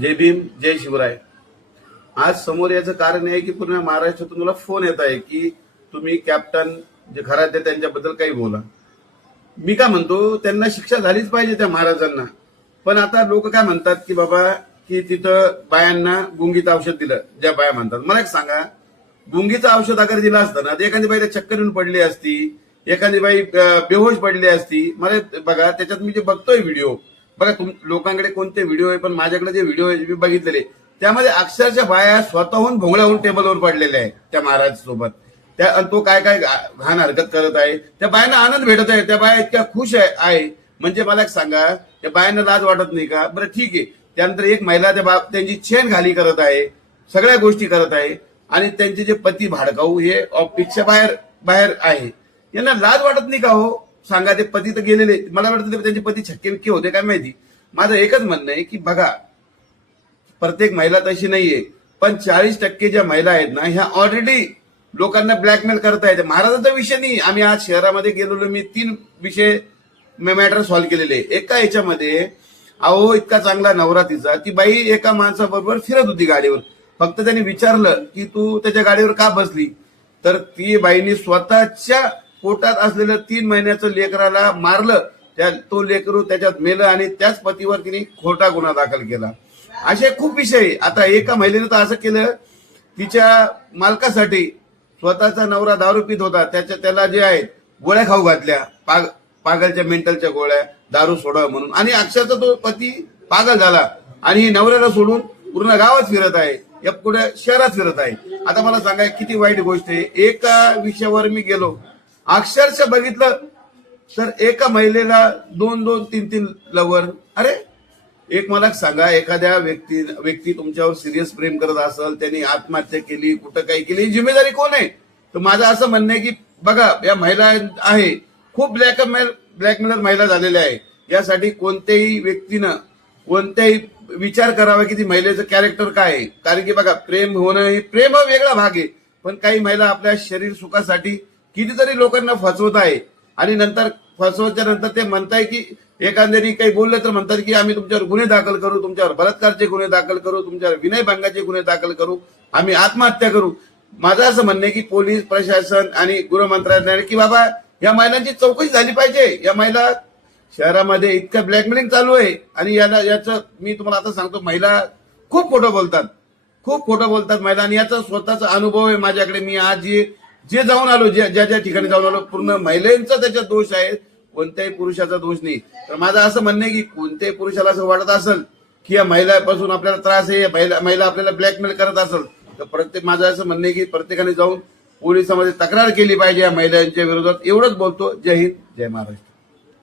जय भीम, जय शिवराय। आज समोर याचं कारण आहे की पूर्ण महाराष्ट्रातून मला फोन येत आहे की तुम्ही कॅप्टन जे घरात आहे त्यांच्याबद्दल काही बोला। मी काय म्हणतो, त्यांना शिक्षा झालीच पाहिजे त्या महाराजांना। पण आता लोक काय म्हणतात की बाबा की तिथं बायांना गुंगीचं औषध दिलं, ज्या बाया म्हणतात। मला एक सांगा, गुंगीचं औषध अगर दिलं असतं ना, तर एखादी बाई चक्कर येऊन पडली असती, एखादी बाई बेहोश पडली असती। मला बघा, त्याच्यात मी जे बघतोय व्हिडिओ, बघा लोकांकडे कोणते व्हिडिओ आहे, पण माझ्याकडे जे व्हिडिओ आहे मी बघितलेले, त्यामध्ये अक्षरशः बाया स्वतःहून भोंगळ्याहून टेबलवर पडलेल्या आहेत त्या महाराज सोबत। त्या तो काय काय घाण हरकत करत आहे, त्या बायांना आनंद भेटत आहे, त्या बाया इतक्या खुश आहे। म्हणजे मला एक सांगा, त्या बायांना लाज वाटत नाही का? बरं ठीक आहे, त्यानंतर एक महिला त्यांची चेन खाली करत आहे, सगळ्या गोष्टी करत आहे, आणि त्यांचे जे पती भाडकाऊ हे ऑफिसच्या बाहेर आहे, यांना लाज वाटत नाही का हो? सांगा, ते पती तर गेलेले, मला वाटतं त्यांचे पती छक्के बिक्के होते काय माहिती। माझं एकच म्हणणं आहे की बघा, प्रत्येक महिला तशी नाहीये, पण 40% ज्या महिला आहेत ना, ह्या ऑलरेडी लोकांना ब्लॅकमेल करतायत। महाराजांचा विषय नाही, आम्ही आज शहरामध्ये गेलेलो, मी 3 विषय मॅटर सॉल्व्ह केलेले। एका याच्यामध्ये अहो इतका चांगला नवरा तिचा, ती बाई एका माणसाबरोबर फिरत होती गाडीवर, फक्त त्यांनी विचारलं की तू त्याच्या गाडीवर का बसली, तर ती बाईनी स्वतःच्या पोटात असलेलं 3 महिन्याचं लेकराला मारलं, तो लेकरू त्याच्यात मेलं, आणि त्याच पतीवर तिने खोटा गुन्हा दाखल केला। असे खूप विषय। आता एका महिलेनं तर असं केलं, तिच्या मालकासाठी स्वतःचा नवरा दारू पित होता, त्याला जे आहे गोळ्या खाऊ घातल्या, पागलच्या मेंटलच्या गोळ्या, दारू सोडा म्हणून, आणि अक्षरशः तो पती पागल झाला आणि नवऱ्याला सोडून पूर्ण गावात फिरत आहे, या पुढे शहरात फिरत आहे। आता मला सांगा किती वाईट गोष्ट आहे। एका विषयावर मी गेलो, अक्षरशः बघितलं तर एका महिलेला 2-2, 3-3 लवर। अरे एक मला सांगा, एखाद्या व्यक्ती तुमच्यावर सिरियस प्रेम करत असेल, त्यांनी आत्महत्या केली, कुठं काही केली, जिम्मेदारी कोण आहे? तर माझं असं म्हणणं आहे की बघा, या महिला आहे खूप ब्लॅकमेलर महिला झालेल्या आहे। यासाठी कोणत्याही व्यक्तीनं कोणत्याही विचार करावा की ती महिलेचं कॅरेक्टर काय आहे। कारण की बघा, प्रेम होणं हे प्रेम हा वेगळा भाग आहे, पण काही महिला आपल्या शरीर सुखासाठी कितीतरी लोकांना फसवत आहे, आणि नंतर फसवायच्या नंतर ते म्हणताय की एखाद्याने काही बोललं तर म्हणतात की आम्ही तुमच्यावर गुन्हे दाखल करू, तुमच्यावर बलात्कारचे गुन्हे दाखल करू, तुमच्यावर विनयभंगाचे गुन्हे दाखल करू, आम्ही आत्महत्या करू। माझं असं म्हणणं आहे की पोलीस प्रशासन आणि गृह मंत्रालयाने की बाबा या महिलांची चौकशी झाली पाहिजे। या महिला शहरामध्ये इतकं ब्लॅकमेलिंग चालू आहे, आणि याचं मी तुम्हाला आता सांगतो, महिला खूप खोटं बोलतात महिला, आणि याचा स्वतःचा अनुभव आहे माझ्याकडे। मी आज जे जाऊन आलो, ज्या ठिकाणी जाऊन आलो, पूर्ण महिलांचा त्याच्यात दोष आहे, कोणत्याही पुरुषाचा दोष नाही। तर माझं असं म्हणणं आहे की कोणत्याही पुरुषाला असं वाटत असेल की या महिलापासून आपल्याला त्रास आहे, महिला आपल्याला ब्लॅकमेल करत असेल, तर माझं असं म्हणणं आहे की प्रत्येकाने जाऊन पोलिसांमध्ये तक्रार केली पाहिजे या महिलांच्या विरोधात। एवढंच बोलतो। जय हिंद, जय महाराष्ट्र।